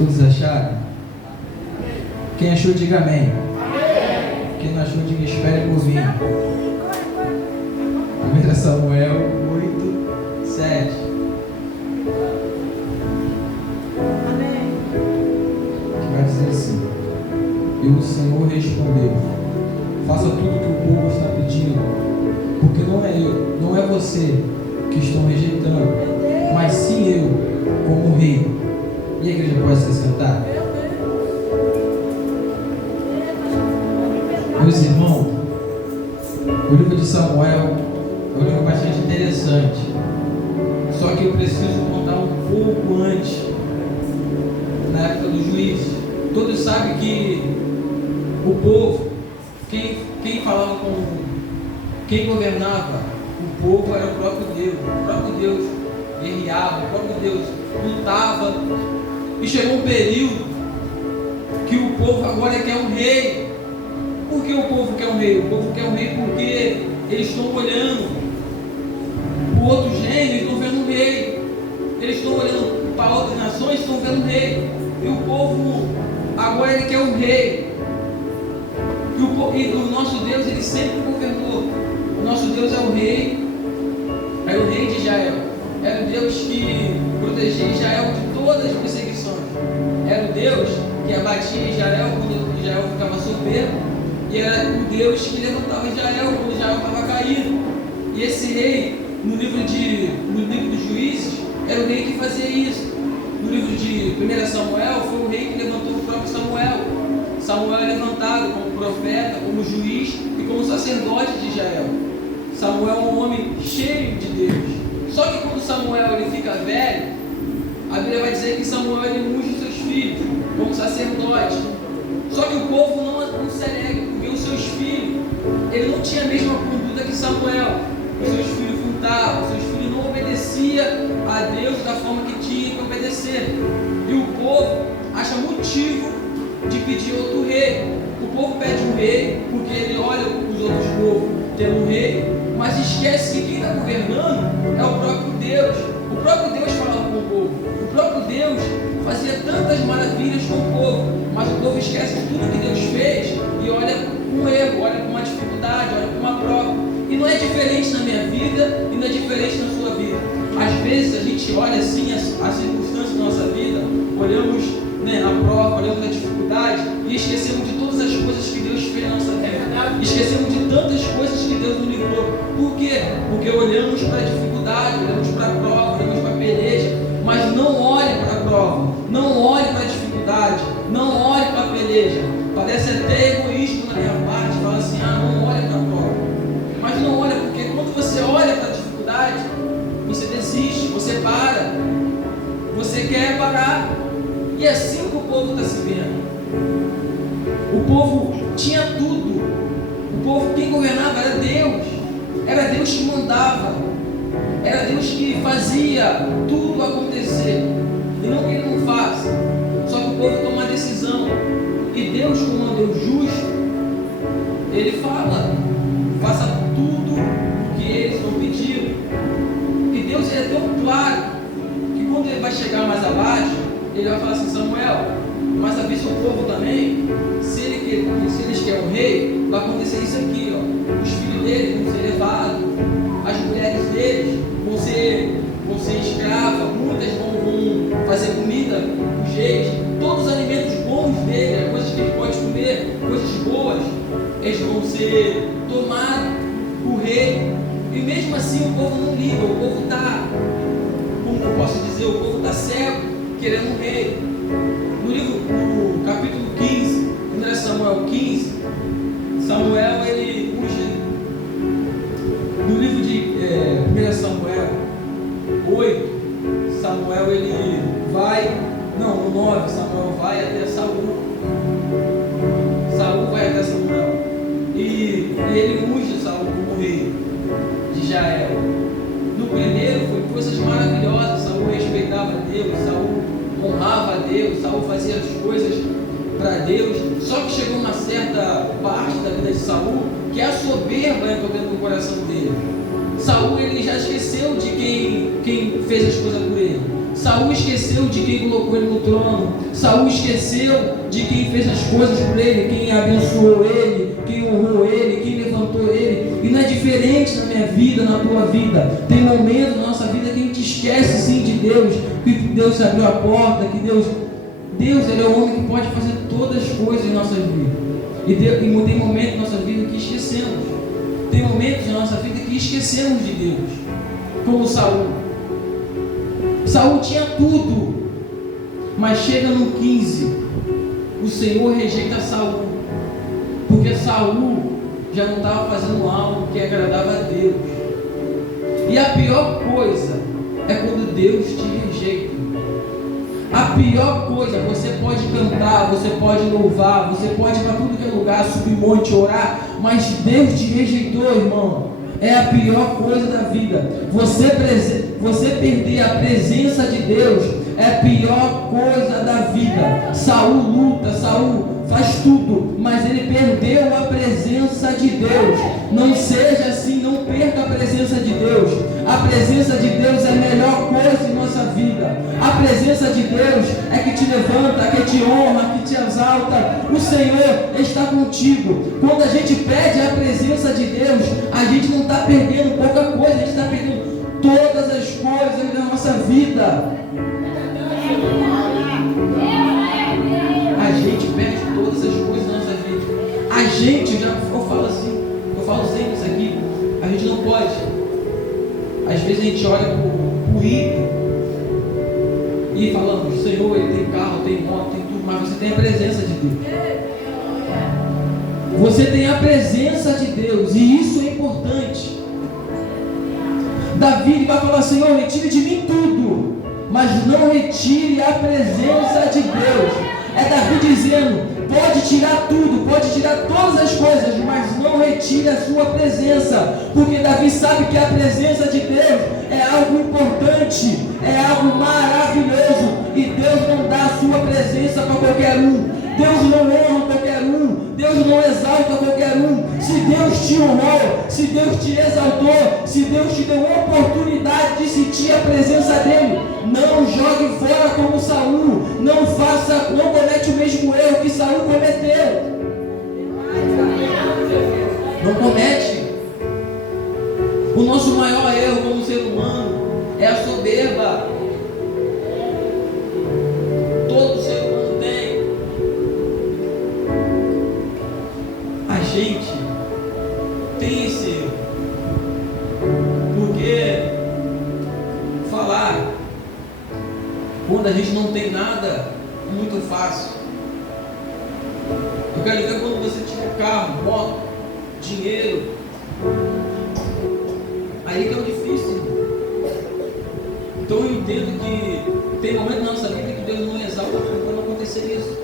Todos acharam? Quem achou, diga amém. Quem não achou, diga espere por mim. 1 Samuel 8, 7. Que vai dizer assim: E o Senhor respondeu: faça tudo o que o povo está pedindo, porque não é você que estão rejeitando, mas sim eu, como rei. E a igreja pode se sentar? Meus irmãos, o livro de Samuel é um livro bastante interessante. Só que eu preciso contar um pouco antes, na época dos juízes. Todos sabem que o povo, quem falava com, quem governava o povo era o próprio Deus. O próprio Deus guerreava, o próprio Deus lutava. E chegou um período que o povo agora quer um rei. Por que o povo quer um rei? O povo quer um rei porque eles estão olhando para o outro gênero e estão vendo um rei. Eles estão olhando para outras nações e estão vendo um rei. E o povo agora ele quer um rei. E o nosso Deus, ele sempre governou. O nosso Deus é o rei, era o rei de Israel. Era o Deus que protegia Israel de todas as perseguições. Era o Deus que abatia Israel quando Israel ficava soberbo. E era o Deus que levantava Israel quando Israel estava caído. E esse rei, no livro dos Juízes, era o rei que fazia isso. No livro de 1 Samuel, foi o rei que levantou o próprio Samuel. Samuel é levantado como profeta, como juiz e como sacerdote de Israel. Samuel é um homem cheio de Deus. Só que quando Samuel ele fica velho, a Bíblia vai dizer que Samuel ele unge seus filhos como sacerdote. Só que o povo não se alegra, porque os seus filhos, ele não tinha a mesma conduta que Samuel. Os seus filhos furtavam, os seus filhos não obedeciam a Deus da forma que tinha que obedecer. E o povo acha motivo de pedir outro rei. O povo pede um rei, porque ele olha os outros povos tendo um rei, mas esquece que quem está governando é o próprio Deus. O próprio Deus falava com o povo. O próprio Deus fazia tantas maravilhas com o povo, mas o povo esquece tudo que Deus fez e olha com um erro, olha com uma dificuldade, olha com uma prova. E não é diferente na minha vida e não é diferente na sua vida. Às vezes a gente olha assim as circunstâncias da nossa vida, olhamos a prova, olhamos a dificuldade e esquecemos de todas as coisas que Deus fez na nossa vida. Esquecemos de tantas coisas que Deus nos livrou. Por quê? Porque olhamos para a dificuldade, olhamos para a prova, olhamos para a peleja, mas não olhe para a prova, não olhe para a dificuldade, não olhe para a peleja. Parece até egoísmo na minha parte, falar assim, não olha para a prova. Mas não olha, porque quando você olha para a dificuldade, você desiste, você para, você quer parar. E é assim que o povo está se vendo. O povo tinha tudo. O povo, quem governava era Deus. Era Deus que mandava. Era Deus que fazia tudo acontecer. E não que ele não faça. Só que o povo toma uma decisão. E Deus, como é um Deus justo, ele fala, faça tudo o que eles não pediram. E Deus é tão claro que quando ele vai chegar mais abaixo, ele vai falar assim, Samuel, mas avisa o povo também, se eles querem um rei, vai acontecer isso aqui, ó. Os filhos deles vão ser levados, as mulheres deles vão ser escravas, muitas vão fazer comida com jeito, todos os alimentos bons dele, coisas que ele pode comer, coisas boas, eles vão ser tomados por rei. E mesmo assim o povo não liga, o povo está, como eu posso dizer, o povo está cego, querendo um rei. No capítulo 15, 1 Samuel 15, Samuel ele unge. No livro de 1 Samuel 8, Samuel ele vai, no 9, Samuel vai até Saul. Saul vai até Samuel. E ele unge Saul como rei de Israel. No primeiro foi coisas maravilhosas. Saul respeitava Deus, Saul honrava a Deus, Saul fazia as coisas para Deus. Só que chegou uma certa parte da vida de Saul que a soberba entrou dentro do coração dele. Saul ele já esqueceu de quem fez as coisas por ele. Saul esqueceu de quem colocou ele no trono. Saul esqueceu de quem fez as coisas por ele, quem abençoou ele, quem honrou ele, quem levantou ele. E não é diferente na minha vida, na tua vida. Tem momentos na nossa vida que a gente esquece sim de Deus, que Deus abriu a porta, que Deus ele é o homem que pode fazer todas as coisas em nossas vidas. E tem momentos na nossa vida que esquecemos. Tem momentos na nossa vida que esquecemos de Deus. Como Saul. Saul tinha tudo, mas chega no 15, o Senhor rejeita Saul, porque Saul já não estava fazendo algo que agradava a Deus. E a pior coisa é quando Deus te rejeita. A pior coisa, você pode cantar, você pode louvar, você pode ir para tudo que é lugar, subir monte, orar, mas Deus te rejeitou, irmão. É a pior coisa da vida. Você perder a presença de Deus é a pior coisa da vida. Saul luta, Saul faz tudo, mas ele perdeu a presença de Deus. Não seja assim, não perca a presença de Deus. A presença de Deus é a melhor coisa em nossa vida. A presença de Deus é que te levanta, que te honra, que te exalta. O Senhor está contigo. Quando a gente perde a presença de Deus, a gente não está perdendo pouca coisa, a gente está perdendo todas as coisas da nossa vida. A gente perde todas as coisas da nossa vida. A gente, eu falo sempre isso aqui, a gente não pode. Às vezes a gente olha para o ímpio e falamos, Senhor, ele tem carro, tem moto, tem tudo, mas você tem a presença de Deus. Você tem a presença de Deus, e isso é importante. Davi vai falar, Senhor, retire de mim tudo, mas não retire a presença de Deus. É Davi dizendo, pode tirar tudo, pode tirar todas as coisas, mas não retire a sua presença, porque Davi sabe que a presença de Deus é algo importante, é algo maravilhoso, e Deus não dá a sua presença para qualquer um. Deus não honra qualquer um, Deus não exalta qualquer um. Se Deus te honrou, se Deus te exaltou, se Deus te deu a oportunidade de sentir a presença dele, não jogue fora como Saul, não comete o mesmo erro que Saul cometeu. Não comete. O nosso maior erro como ser humano é a soberba. Todo ser humano tem. A gente tem esse erro, porque falar quando a gente não tem nada é muito fácil. Eu quero dizer, quando você tiver carro, moto, dinheiro, aí que é o difícil. Então eu entendo que tem momentos na nossa vida que Deus não exalta para não acontecer isso.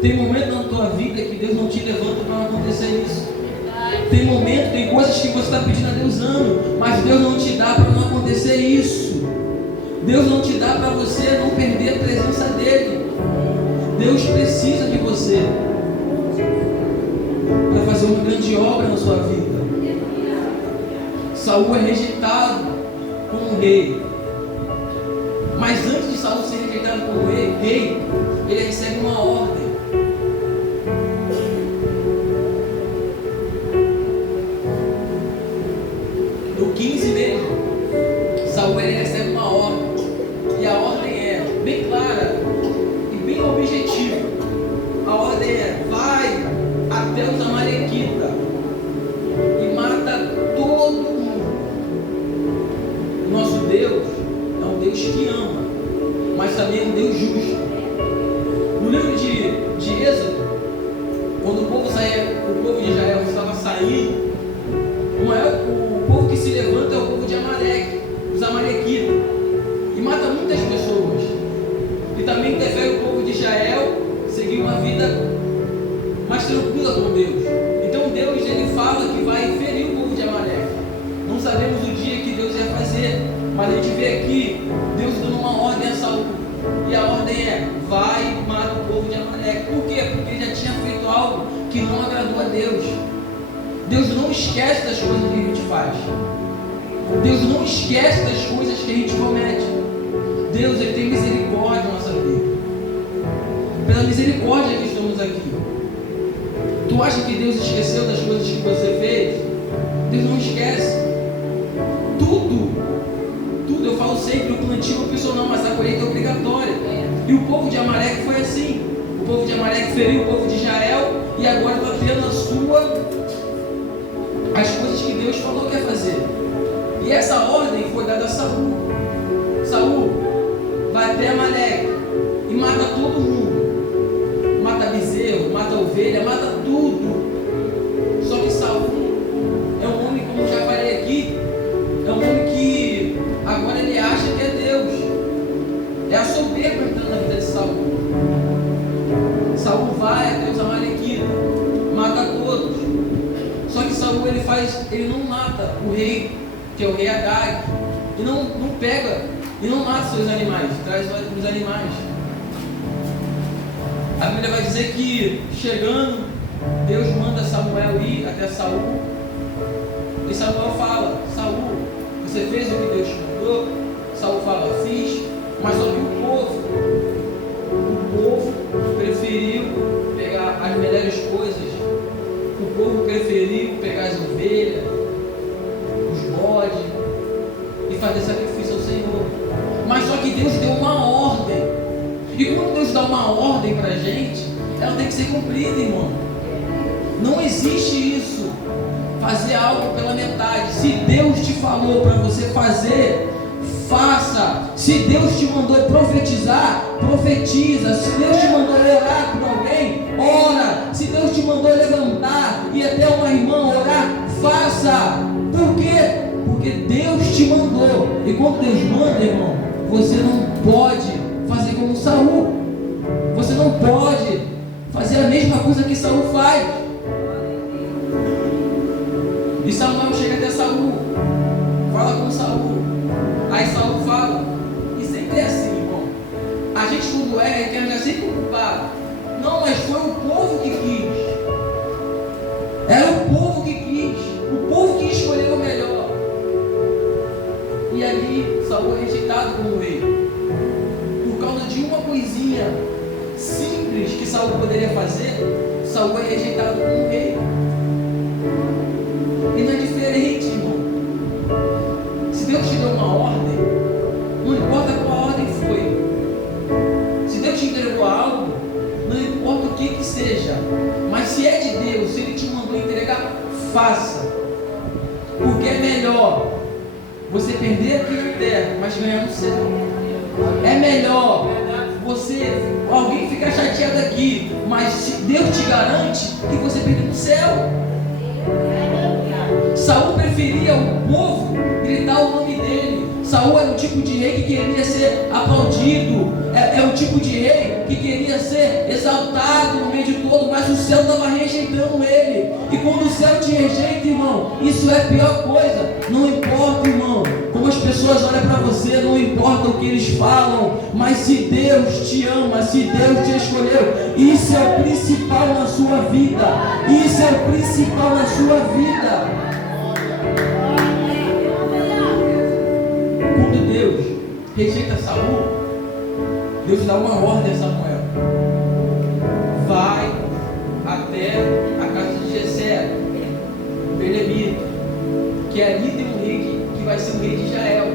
Tem momentos na tua vida que Deus não te levanta para não acontecer isso. Tem momentos, tem coisas que você está pedindo a Deus anos, mas Deus não te dá para não acontecer isso. Deus não te dá para você não perder a presença dele. Deus precisa de você para fazer uma grande obra na sua vida. Saul é rejeitado como rei, mas antes de Saul ser rejeitado como rei, ele recebe uma ordem. No 15 mesmo, Saul ele recebe uma ordem, e a ordem é bem clara e bem objetiva. A ordem é: vai até os amalequitas e mata todo mundo. Nosso Deus é um Deus que ama, mas também é um Deus justo. No livro de Êxodo, quando o povo de Israel estava saindo, o povo que se levanta é o povo de Amaleque, os amalequitas, e mata muitas pessoas, e também interfere o povo de Israel seguir uma vida mais tranquila com Deus. Então Deus ele fala que vai ferir o povo de Amaleque. Não sabemos o dia que Deus ia fazer, mas a gente vê aqui Deus dando uma ordem a Saul, e a ordem é: vai e mata o povo de Amaleque. Por quê? Porque ele já tinha feito algo que não agradou a Deus. Deus não esquece das coisas que a gente faz. Deus não esquece das coisas que a gente comete. Deus, Ele tem misericórdia na nossa vida. Pela misericórdia que estamos aqui. Tu acha que Deus esqueceu das coisas que você fez? Deus não esquece. Tudo, eu falo sempre, o plantio opcional, mas a colheita é obrigatória. E o povo de Amaleque foi assim. O povo de Amaleque feriu o povo de Israel e agora está tendo as coisas que Deus falou que ia fazer. E essa ordem foi dada a Saul. Saul, vai até Amaleque e mata todo mundo. Mata bezerro, mata ovelha, mata tudo. Só que Saul é um homem, como já falei aqui, é um homem que agora ele acha que é Deus. É a soberba entrando na vida de Saul. Saul vai até os amalequitas, mata todos. Só que Saul ele não mata o rei, que é o rei Agag, e não pega e não mata seus animais, traz os animais. A Bíblia vai dizer que chegando, Deus manda Samuel ir até Saul, e Samuel fala: Saul, você fez o que Deus te mandou? Saul fala: fiz. Mas só que o povo preferiu pegar as melhores coisas. O povo preferiu pegar as ovelhas, os bodes e fazer sacrifício ao Senhor. Mas só que Deus deu uma ordem. E quando Deus dá uma ordem para a gente, ela tem que ser cumprida, irmão. Não existe isso, fazer algo pela metade. Se Deus te falou para você fazer, faça. Se Deus te mandou profetizar, profetiza. Se Deus te mandou orar por alguém, ora. Se Deus te mandou levantar e até uma irmã orar, faça. Por quê? Porque Deus te mandou. E quando Deus manda, irmão, você não pode fazer como Saul. Você não pode fazer a mesma coisa que Saul faz. E Samuel chega até Saul, fala com Saul. Aí Saul fala, e sempre é assim, irmão. A gente quando erra, a gente é sempre culpado. Não, mas foi o povo que quis. Era o povo que quis. O povo que escolheu o melhor. E ali Saul é rejeitado como rei. Por causa de uma coisinha simples que Saul poderia fazer, Saul é rejeitado como rei. E não é diferente, irmão. Se Deus te deu uma ordem, não importa qual ordem foi. Se Deus te entregou algo, não importa o que seja, mas se é de Deus, se Ele te mandou entregar, faça. Porque é melhor você perder aqui na terra, mas ganhar no céu. É melhor alguém ficar chateado aqui, mas Deus te garante que você perder no céu. Saul preferia o povo gritar o nome dele. Saul era o tipo de rei que queria ser aplaudido, é o tipo de rei que queria ser exaltado no meio de todo, mas o céu estava rejeitando ele. E quando o céu te rejeita, irmão, isso é a pior coisa. Não importa, irmão, como as pessoas olham para você, não importa o que eles falam, mas se Deus te ama, se Deus te escolheu, isso é o principal na sua vida. Isso é o principal na sua vida. Quando Deus rejeita Saul, Deus dá uma ordem a Samuel: vai até a casa de Jessé, o belemita, que ali tem um rei que vai ser o rei de Israel.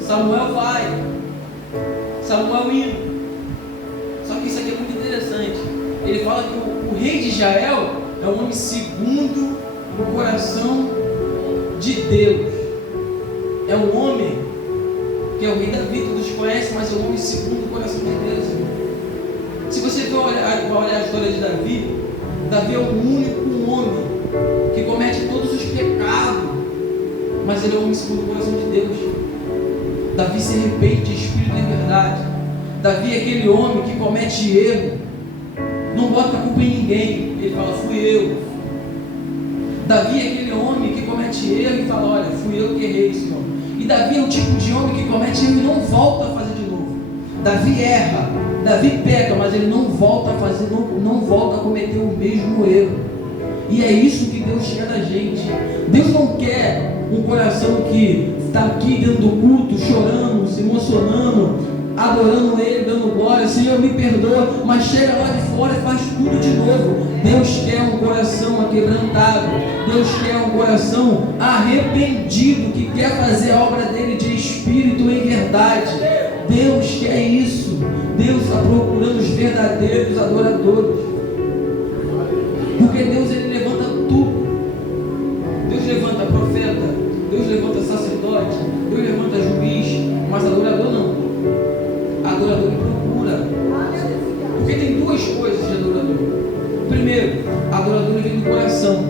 Samuel vai, Samuel indo. Só que isso aqui é muito interessante. Ele fala que o rei de Israel é um homem segundo o coração de Deus. É um homem que é o rei Davi, todos conhecem, mas é um homem segundo o coração de Deus. Se você for olhar a história de Davi, Davi é o único homem que comete todos os pecados, mas ele é um homem segundo o coração de Deus. Davi se arrepende de espírito e verdade. Davi é aquele homem que comete erro, não bota a culpa em ninguém, ele fala: fui eu. Davi é aquele homem que comete erro e fala: olha, fui eu que errei, Senhor. E Davi é o tipo de homem que comete erro e não volta a fazer de novo. Davi erra, Davi peca, mas ele não volta a fazer, não volta a cometer o mesmo erro. E é isso que Deus quer da gente. Deus não quer um coração que está aqui dentro do culto, chorando, se emocionando, adorando Ele, dando glória. Senhor, me perdoa, mas chega lá de fora e faz tudo de novo. Deus quer um coração aquebrantado. Deus quer um coração arrependido, que quer fazer a obra dele de espírito em verdade. Deus quer isso. Deus está procurando os verdadeiros adoradores. Porque Deus, Ele levanta tudo. Deus levanta profeta, Deus levanta sacerdote, Deus levanta juiz, mas adorador não. Adorador Ele procura. Porque tem duas coisas de adorador. Primeiro, adorador Ele vem do coração.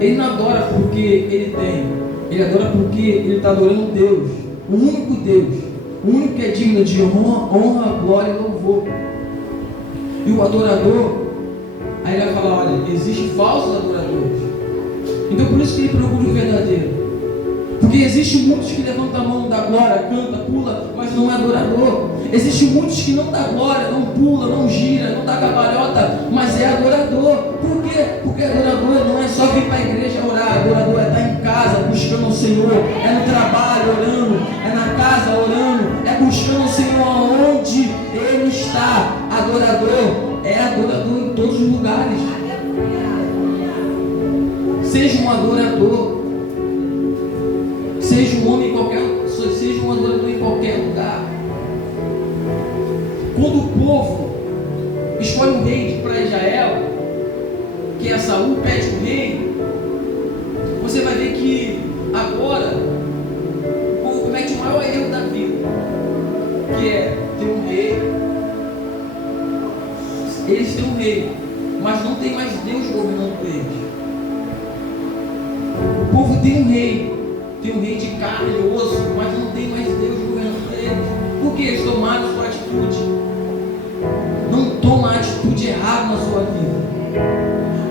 Ele não adora porque Ele tem, Ele adora porque Ele está adorando Deus, o único Deus, o único que é digno de honra, glória e louvor. E o adorador, aí ele vai falar, olha, existem falsos adoradores. Então por isso que ele procura o verdadeiro. Porque existem muitos que levantam a mão, dá glória, canta, pula, mas não é adorador. Existem muitos que não dá glória, não pula, não gira, não dá cabalhota, mas é adorador. Por quê? Porque adorador não é só vir para a igreja orar. Adorador é estar em casa buscando o Senhor, é no trabalho orando, é na casa orando, é buscando o Senhor aonde Ele está. Adorador é adorador em todos os lugares. Seja um adorador, seja um homem em qualquer, seja um adorador em qualquer lugar. Quando o povo escolhe um rei para Israel, que é Saul, pede um rei, você vai ver que agora o povo comete o maior erro da vida, que é ter um rei. Eles têm um rei, mas não tem mais Deus governando eles. O povo tem um rei de carne e osso, mas não tem mais Deus governando eles. Por que eles tomaram sua atitude? Não toma a atitude errada na sua vida.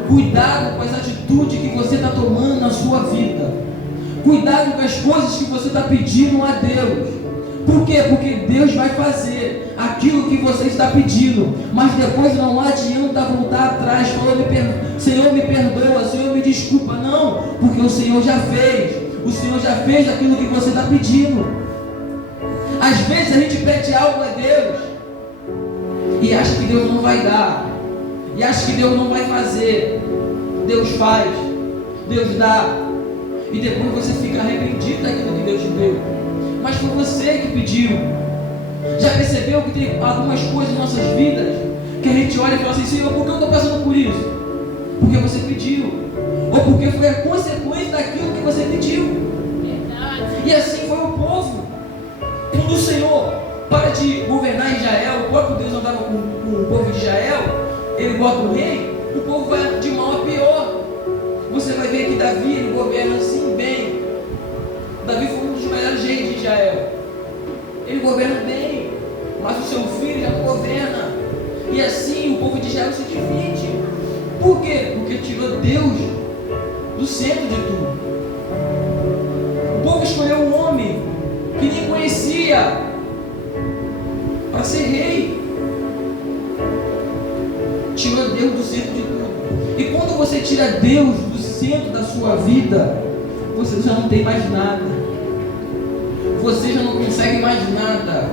Cuidado com as atitudes que você está tomando na sua vida. Cuidado com as coisas que você está pedindo a Deus. Por quê? Porque Deus vai fazer aquilo que você está pedindo, mas depois não adianta voltar atrás, Senhor me perdoa, Senhor me desculpa, não, porque o Senhor já fez aquilo que você está pedindo. Às vezes a gente pede algo a Deus e acha que Deus não vai dar, e acha que Deus não vai fazer. Deus faz, Deus dá, e depois você fica arrependido daquilo que Deus te deu. Mas foi você que pediu. Já percebeu que tem algumas coisas em nossas vidas que a gente olha e fala assim, Senhor, por que eu estou passando por isso? Porque você pediu, ou porque foi a consequência daquilo que você pediu. Verdade. E assim foi o povo. Quando o Senhor para de governar Israel, o próprio Deus andava com o povo de Israel, Ele bota um rei, o povo vai de mal a pior. Você vai ver que Davi, ele governa assim bem. Davi foi um dos melhores reis de Israel. Ele governa bem, mas o seu filho já não governa. E assim o povo de Israel se divide. Por quê? Porque tirou Deus do centro de tudo. O povo escolheu um homem que nem conhecia para ser rei. Tirou Deus do centro de tudo. E quando você tira Deus do centro da sua vida, você já não tem mais nada. Você já não consegue mais nada.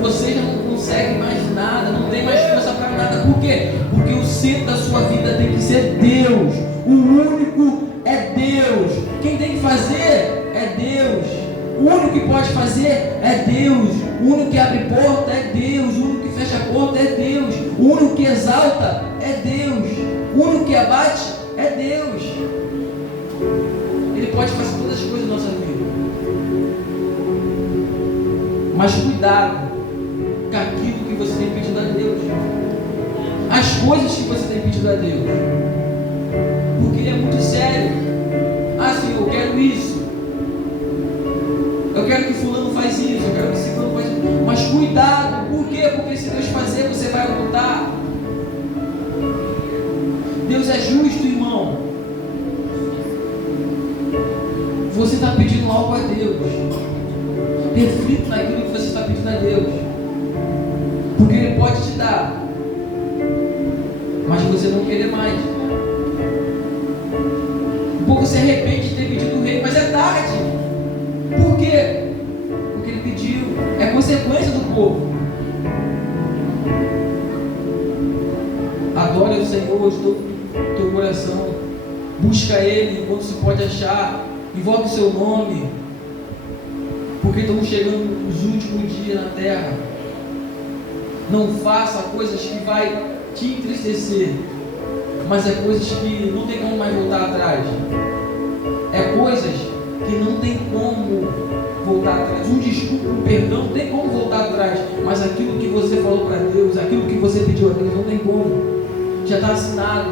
Você já não consegue mais nada. Não tem mais força para nada. Por quê? Porque o centro da sua vida tem que ser Deus. O único é Deus. Quem tem que fazer é Deus. O único que pode fazer é Deus. O único que abre porta é Deus. O único que fecha a porta é Deus. O único que exalta é Deus. O único que abate é Deus. Ele pode fazer todas as coisas na nossa vida. Mas cuidado com aquilo que você tem pedido a Deus. As coisas que você tem pedido a Deus. Porque Ele é muito sério. Ah, Senhor, eu quero isso. Eu quero que fulano faz isso. Eu quero que ciclano faz isso. Mas cuidado. Por quê? Porque se Deus fazer, você vai lutar. Deus é justo, irmão. Você está pedindo algo a Deus. Reflita naquilo que você está pedindo a Deus. Porque Ele pode te dar, mas você não querer mais. O povo se arrepende de ter pedido o rei, mas é tarde. consequência do povo. Adore o Senhor de todo o teu coração. Busca Ele enquanto se pode achar. Invoque o seu nome. Porque estamos chegando nos últimos dias na terra. Não faça coisas que vai te entristecer. Mas é coisas que não tem como mais voltar atrás. É coisas que não tem como voltar atrás. Um desculpa, um perdão, não tem como voltar atrás. Mas aquilo que você falou para Deus, aquilo que você pediu a Deus, não tem como. Já está assinado.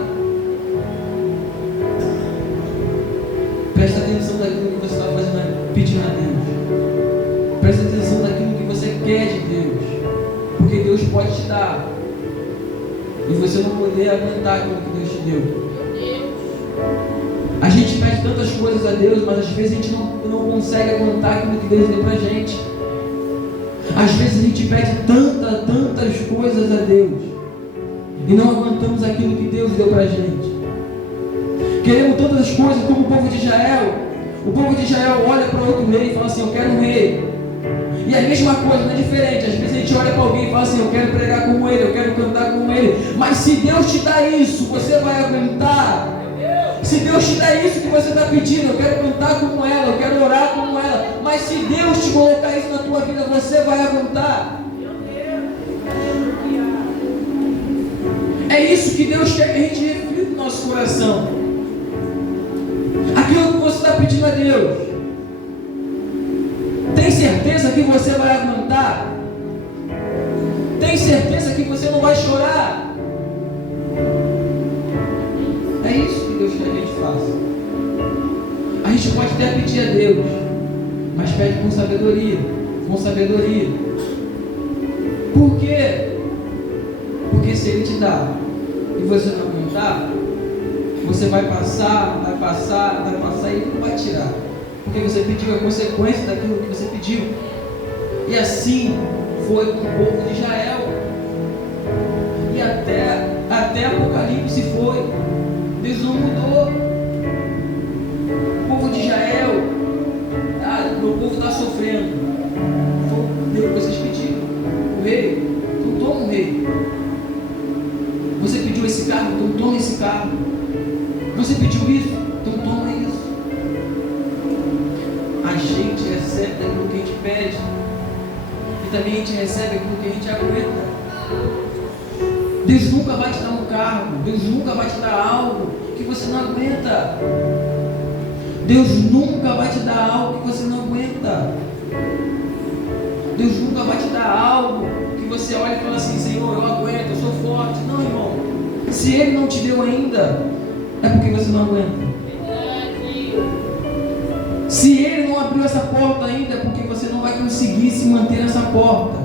Presta atenção naquilo que você está fazendo, pedindo a Deus. Presta atenção naquilo que você quer de Deus. Porque Deus pode te dar. E você não poder aguentar aquilo que Deus te deu. A gente pede tantas coisas a Deus, mas às vezes a gente não consegue aguentar aquilo que Deus deu pra gente. Às vezes a gente pede tantas coisas a Deus e não aguentamos aquilo que Deus deu pra gente. Queremos tantas as coisas como o povo de Israel. O povo de Israel olha para outro rei e fala assim: eu quero um rei. E a mesma coisa, não é diferente. Às vezes a gente olha para alguém e fala assim: eu quero pregar como ele, eu quero cantar como ele. Mas se Deus te dá isso, você vai aguentar? Se Deus te dá isso que você está pedindo, eu quero cantar como ela, eu quero orar como ela. Mas se Deus te colocar isso na tua vida, você vai aguentar? É isso que Deus quer que a gente reflita no nosso coração. Aquilo que você está pedindo a Deus, tem certeza que você vai aguentar? Tem certeza que você não vai chorar? É isso que Deus quer que a gente faça. A gente pode até pedir a Deus, mas pede com sabedoria. Com sabedoria. Por quê? Porque se Ele te dá e você não aguentar, você vai passar e Ele não vai tirar. Porque você pediu a consequência daquilo que você pediu. E assim foi com o povo de Israel. E até Apocalipse foi. Deus não mudou. O povo de Israel, meu povo está sofrendo. Deu o que vocês pediram. O rei, então toma um rei. Você pediu esse carro, então toma esse carro. Você pediu isso, então toma isso. A gente recebe aquilo que a gente pede. E também a gente recebe aquilo que a gente aguenta. Deus nunca vai te dar um cargo. Deus nunca vai te dar algo que você não aguenta. Deus nunca vai te dar algo que você não aguenta. Deus nunca vai te dar algo que você olha e fala assim: Senhor, eu aguento, eu sou forte. Não, irmão. Se Ele não te deu ainda, é porque você não aguenta. Se Ele não abriu essa porta ainda, é porque você não vai conseguir se manter nessa porta.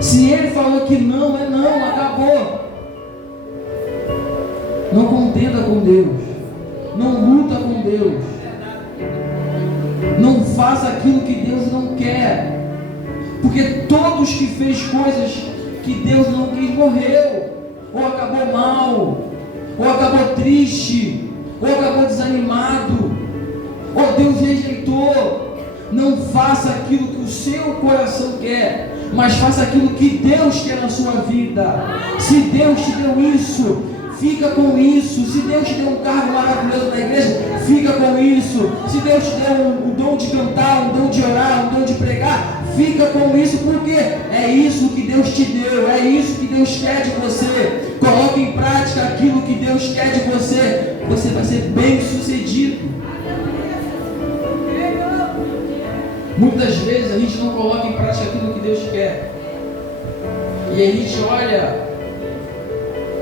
Se Ele falou que não, é não, acabou. Não contenda com Deus. Não luta com Deus. Não faça aquilo que Deus não quer. Porque todos que fez coisas que Deus não quis morreu. Ou acabou mal. Ou acabou triste. Ou acabou desanimado. Ou Deus rejeitou. Não faça aquilo que o seu coração quer, mas faça aquilo que Deus quer na sua vida. Se Deus te deu isso, fica com isso. Se Deus te deu um cargo maravilhoso na igreja, fica com isso. Se Deus te deu um dom de cantar, um dom de orar, um dom de pregar, fica com isso, porque é isso que Deus te deu, é isso que Deus quer de você. Coloque em prática aquilo que Deus quer de você. Você vai ser bem sucedido. Muitas vezes a gente não coloca em prática aquilo que Deus quer. E a gente olha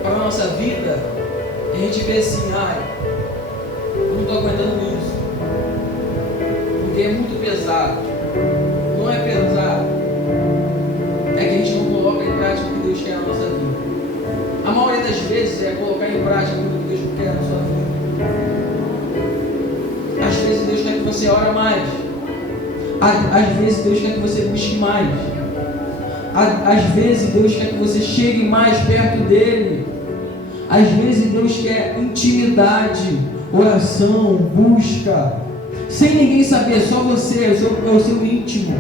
para a nossa vida e a gente vê assim: eu não estou aguentando isso. Porque é muito pesado. Não é pesado. É que a gente não coloca em prática o que Deus quer na nossa vida. A maioria das vezes é colocar em prática aquilo que Deus quer na sua vida. Às vezes Deus quer que você ore mais. Às vezes Deus quer que você busque mais. Às vezes Deus quer que você chegue mais perto dEle. Às vezes Deus quer intimidade, oração, busca, sem ninguém saber, só você, é o seu íntimo.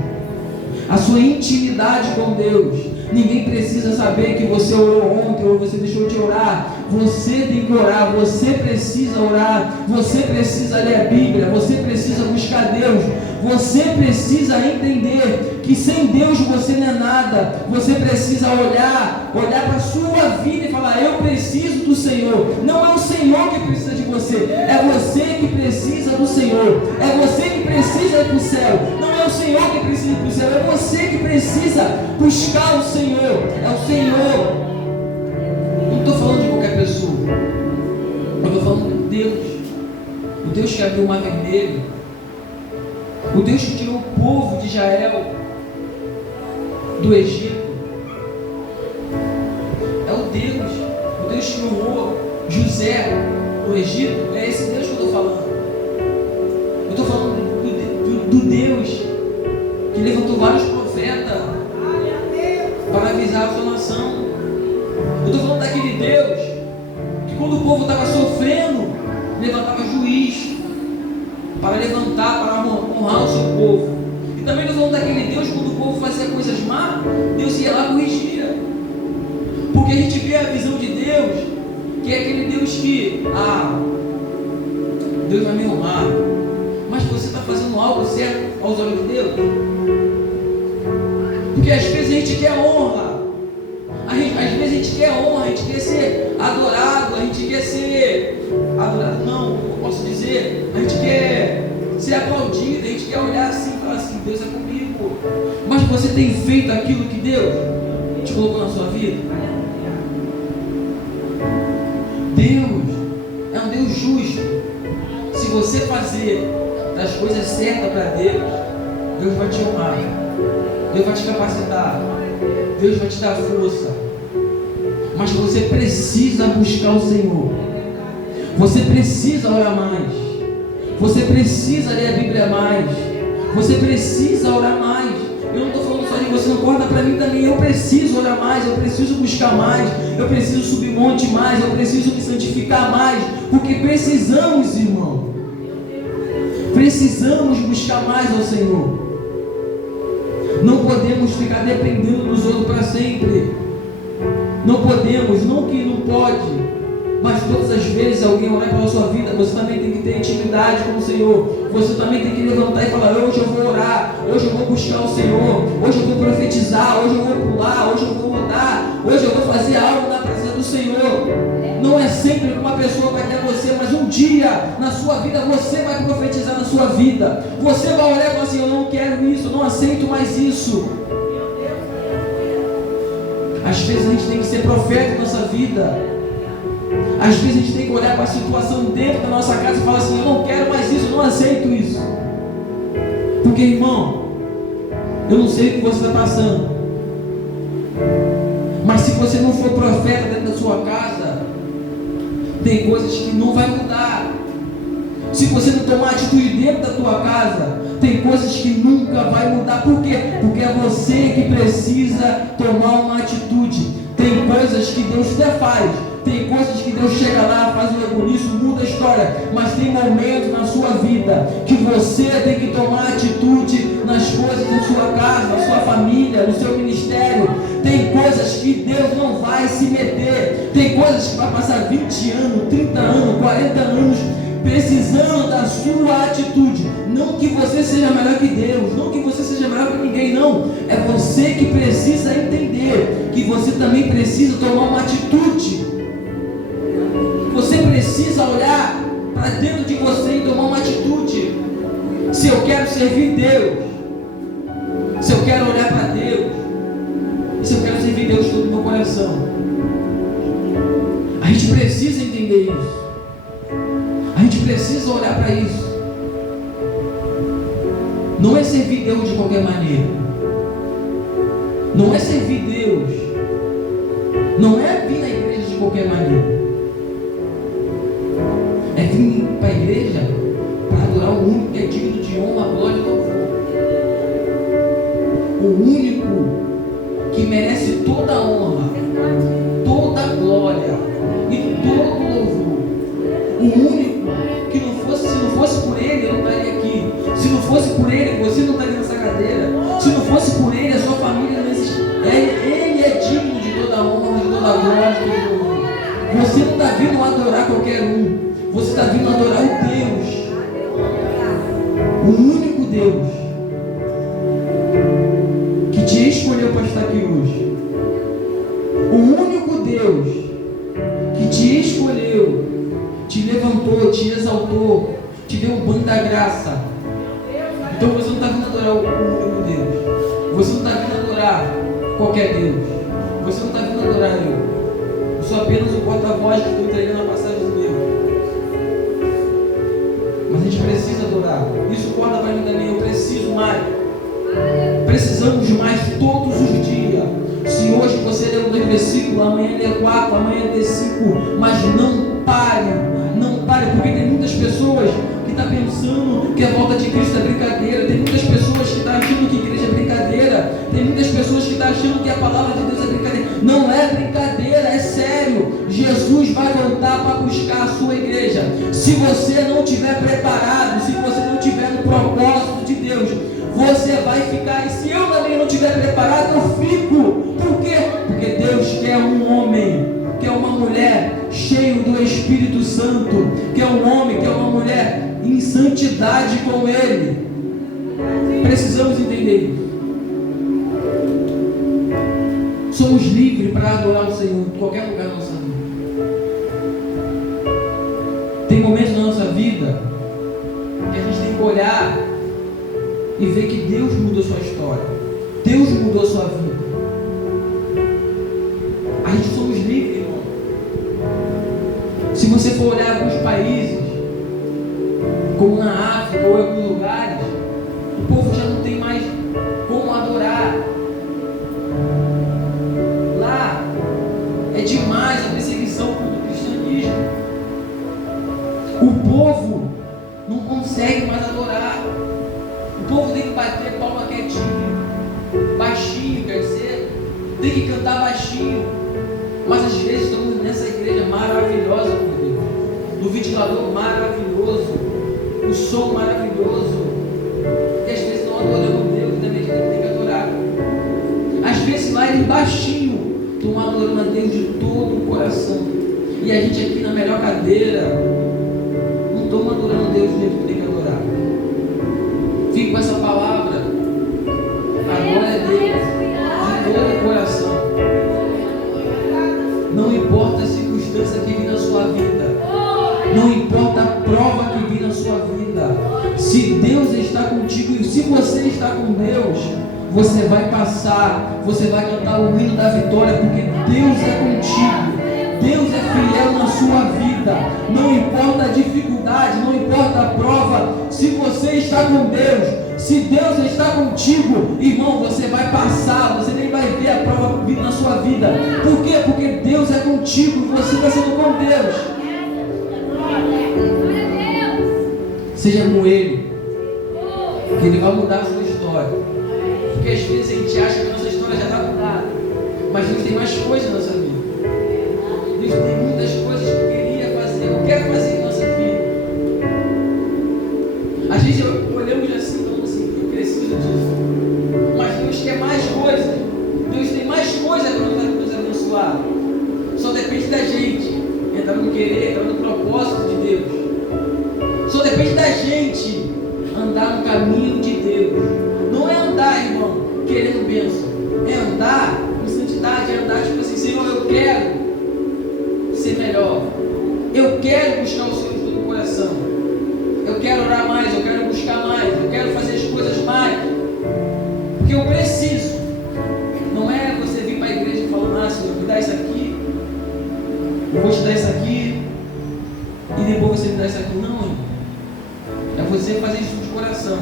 a sua intimidade com Deus. Ninguém precisa saber que você orou ontem ou você deixou de orar. Você tem que orar, você precisa orar, você precisa ler a Bíblia, você precisa buscar Deus, você precisa entender que sem Deus você não é nada. Você precisa olhar para a sua vida e falar: eu preciso do Senhor. Não é o Senhor que precisa de você, é você que precisa do Senhor, é você que precisa ir para o céu. Não é o Senhor que precisa ir para o céu, é você que precisa buscar o Senhor, é o Senhor. Não estou falando de qualquer pessoa, eu estou falando de Deus, o Deus que abriu o mar vermelho, o Deus que tirou o povo de Israel do Egito, é o Deus que honrou José no Egito. É esse Deus que eu estou falando. Eu estou falando do Deus que levantou vários profetas para avisar a sua nação. Eu estou falando daquele Deus que, quando o povo estava sofrendo, levantava juiz para levantar, para honrar o seu povo. E também estou falando daquele Deus, quando o povo fazia coisas más, Deus ia lá e corrigia. Porque a gente vê a visão de Deus, que é aquele Deus que, Deus vai me honrar, mas você está fazendo algo certo aos olhos de Deus? Porque às vezes a gente quer honra, às vezes a gente quer honra, a gente quer ser adorado, a gente quer ser adorado, não, eu posso dizer, a gente quer ser aplaudido, a gente quer olhar assim e falar assim: Deus é comigo. Mas você tem feito aquilo que Deus te colocou na sua vida? Deus é um Deus justo. Se você fazer das coisas certas para Deus, Deus vai te honrar, Deus vai te capacitar, Deus vai te dar força. Mas você precisa buscar o Senhor, você precisa orar mais, você precisa ler a Bíblia mais, você precisa orar mais. Eu não estou falando só de você, não, corta para mim também. Eu preciso orar mais, eu preciso buscar mais, eu preciso subir monte mais, eu preciso me santificar mais, porque precisamos, irmão, precisamos buscar mais ao Senhor. Não podemos ficar dependendo dos outros para sempre. Não podemos, não que não pode, mas todas as vezes alguém orar pela sua vida, você também tem que ter intimidade com o Senhor. Você também tem que levantar e falar: hoje eu vou orar, hoje eu vou buscar o Senhor, hoje eu vou profetizar, hoje eu vou pular, hoje eu vou mudar, hoje eu vou fazer algo na presença do Senhor. Não é sempre que uma pessoa vai ter você, mas um dia na sua vida você vai profetizar na sua vida. Você vai olhar e falar assim: eu não quero isso, eu não aceito mais isso. Às vezes a gente tem que ser profeta na nossa vida. Às vezes a gente tem que olhar para a situação dentro da nossa casa e falar assim: eu não quero mais isso, eu não aceito isso. Porque, irmão, eu não sei o que você está passando, mas se você não for profeta dentro da sua casa, tem coisas que não vai mudar. Se você não tomar atitude dentro da tua casa, tem coisas que nunca vai mudar. Por quê? Porque é você que precisa tomar uma atitude. Tem coisas que Deus até faz, tem coisas que Deus chega lá, faz um rebuliço, muda a história, mas tem momentos na sua vida que você tem que tomar atitude nas coisas da sua casa, na sua família, no seu ministério. Tem coisas que Deus não vai se meter, tem coisas que vai passar 20 anos, 30 anos, 40 anos precisando da sua atitude. Não que você seja melhor que Deus, não que você seja melhor que ninguém, não. É você que precisa entender que você também precisa tomar uma atitude. Você precisa olhar para dentro de você e tomar uma atitude. Se eu quero servir Deus, se eu quero olhar para Deus, se eu quero servir Deus de todo o meu coração, a gente precisa entender isso. A gente precisa olhar para isso. Não é servir Deus de qualquer maneira. Não é servir Deus. Não é vir na igreja de qualquer maneira. É vir para a igreja para adorar o único que é digno de honra, glória e louvor. O único que merece toda a honra, toda a glória e todo o louvor. O único que se não fosse por Ele, eu não estaria aqui. Se não fosse por Ele, você não estaria nessa cadeira. Se não fosse por Ele, adorar todo mundo. Você não está vindo adorar qualquer um. Você está vindo adorar o Deus, o único Deus que te escolheu para estar aqui hoje. O único Deus que te escolheu, te levantou, te exaltou, te deu o banho da graça. Então você não está vindo adorar o único Deus. Você não está vindo adorar qualquer Deus. Você não está vindo adorar eu. Eu sou apenas o porta-voz que estou entregando a passagem de Deus. Mas a gente precisa adorar. Isso conta para mim também. Eu preciso mais. Precisamos mais todos os dias. Se hoje você lê 2 versículos, amanhã lê 4, amanhã lê 5, mas não pare, porque tem muitas pessoas que estão pensando que a volta de Cristo é brincadeira, tem muitas pessoas que estão achando que a igreja é brincadeira, tem muitas pessoas que estão achando que a palavra de Deus é brincadeira. Não é brincadeira, é sério. Jesus vai voltar para buscar a sua igreja. Se você não estiver preparado, se você não estiver no propósito de Deus, você vai ficar. E se eu também não estiver preparado, eu fico. Por quê? Porque Deus quer um homem, quer uma mulher cheio do Espírito Santo, quer um homem, quer uma mulher em santidade com Ele. Precisamos entender isso. Somos livres para adorar o Senhor em qualquer lugar da nossa vida. Tem momentos na nossa vida que a gente tem que olhar e ver que Deus mudou sua história, Deus mudou sua vida. A gente somos livres, irmão. Se você for olhar alguns países, como na África ou em alguns lugares, o povo já não tem mais como adorar. Lá é demais a perseguição contra o cristianismo. O povo não consegue mais adorar. O povo tem que bater palma quietinho, baixinho, quer dizer, tem que cantar baixinho. Mas às vezes estamos nessa igreja maravilhosa por Deus, no ventilador maravilhoso, o som maravilhoso, e às vezes não adoramos Deus, também a gente tem que adorar. Às vezes lá eles baixinho estão adorando a Deus de todo o coração, e a gente aqui na melhor cadeira não estamos adorando a Deus do jeito que tem que adorar. Fique com essa palavra. Agora é Deus de todo o coração. Não importa a circunstância que vir na sua vida, não importa a prova que vir na sua vida, se Deus está contigo e se você está com Deus, você vai passar, você vai cantar o hino da vitória, porque Deus é contigo, Deus é fiel na sua vida. Não importa a dificuldade, não importa a prova, se você está com Deus, se Deus está contigo, irmão, você vai passar, você nem vai ver a prova vindo na sua vida. Por quê? Porque Deus é contigo e você está sendo com Deus. Seja com Ele, que Ele vai mudar a sua história. Porque às vezes a gente acha que a nossa história já está mudada, mas Deus tem mais coisas na nossa vida. Deus tem muitas coisas que eu queria fazer, eu quero fazer em nossa vida. A gente olhamos assim, falando assim, eu preciso disso. Mas Deus quer mais coisas. Deus tem mais coisas para nos abençoar. Só depende da gente entrar no querer, entrar no propósito de Deus. Só depende da gente andar no caminho de Deus. Não é andar, irmão, querendo bênção. É andar em santidade, é andar tipo assim, Senhor, eu quero ser melhor. Eu quero buscar o Senhor de todo o coração. Eu quero orar mais, eu quero buscar mais, eu quero fazer as coisas mais. Porque eu preciso. Não é você vir para a igreja e falar, ah, Senhor, me dá isso aqui, eu vou te dar isso aqui, e depois você me dá isso aqui. Não, irmão. É você fazer isso de coração.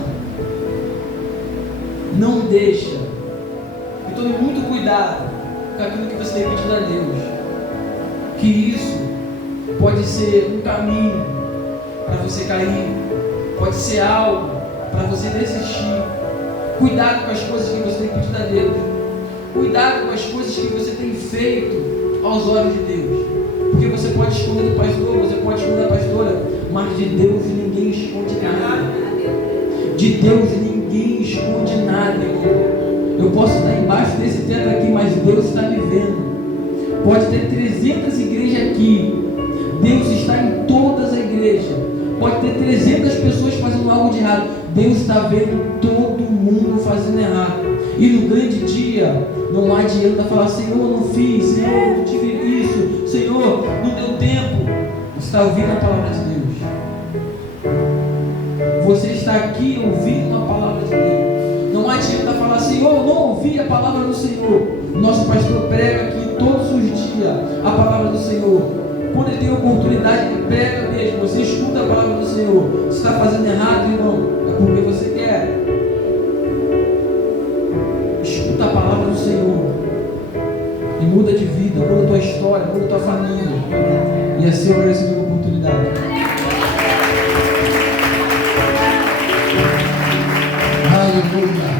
Não deixa. E tome muito cuidado com aquilo que você tem pedido a Deus. Que isso pode ser um caminho para você cair. Pode ser algo para você desistir. Cuidado com as coisas que você tem pedido a Deus. Cuidado com as coisas que você tem feito aos olhos de Deus. Porque você pode esconder do pastor, você pode esconder da pastora, mas de Deus ninguém esconde nada. De Deus ninguém esconde nada, irmão. Eu posso estar embaixo desse teto aqui, mas Deus está me vendo. Pode ter Deus está vendo todo mundo fazendo errado. E no grande dia, não adianta falar: Senhor, eu não fiz, Senhor, eu não tive isso, Senhor, não deu tempo. Você está ouvindo a palavra de Deus. Você está aqui ouvindo a palavra de Deus. Não adianta falar: Senhor, eu não ouvi a palavra do Senhor. Nosso pastor prega aqui todos os dias a palavra do Senhor. Quando ele tem oportunidade, ele prega mesmo. Você escuta a palavra do Senhor. Você está fazendo errado, irmão, é porque você quer. Escuta a palavra do Senhor e muda de vida, muda a tua história, muda a tua família. E assim eu recebi uma oportunidade. Aleluia.